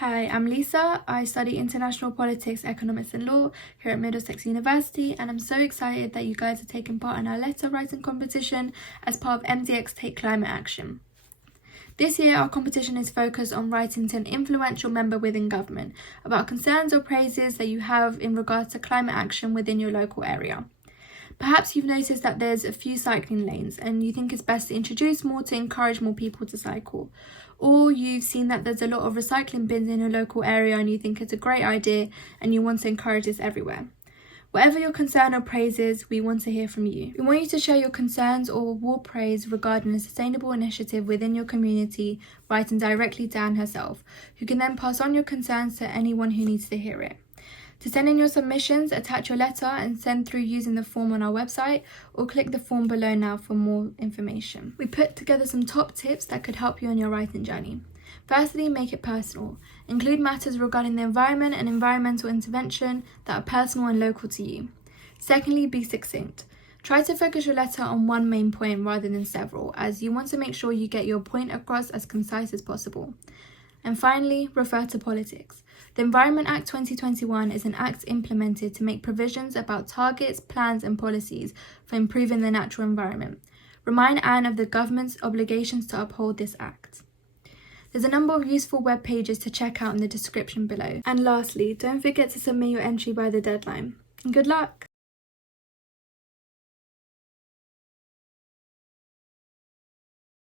Hi, I'm Lisa. I study International Politics, Economics and Law here at Middlesex University, and I'm so excited that you guys are taking part in our letter writing competition as part of MDX Take Climate Action. This year, our competition is focused on writing to an influential member within government about concerns or praises that you have in regards to climate action within your local area. Perhaps you've noticed that there's a few cycling lanes and you think it's best to introduce more to encourage more people to cycle. Or you've seen that there's a lot of recycling bins in your local area and you think it's a great idea and you want to encourage this everywhere. Whatever your concern or praise is, we want to hear from you. We want you to share your concerns or award praise regarding a sustainable initiative within your community, writing directly to Anne herself, who can then pass on your concerns to anyone who needs to hear it. To send in your submissions, attach your letter and send through using the form on our website, or click the form below now for more information. We put together some top tips that could help you on your writing journey. Firstly, make it personal. Include matters regarding the environment and environmental intervention that are personal and local to you. Secondly, be succinct. Try to focus your letter on one main point rather than several, as you want to make sure you get your point across as concise as possible. And finally, refer to politics. The Environment Act 2021 is an act implemented to make provisions about targets, plans and policies for improving the natural environment. Remind Anne of the government's obligations to uphold this act. There's a number of useful web pages to check out in the description below. And lastly, don't forget to submit your entry by the deadline. And good luck!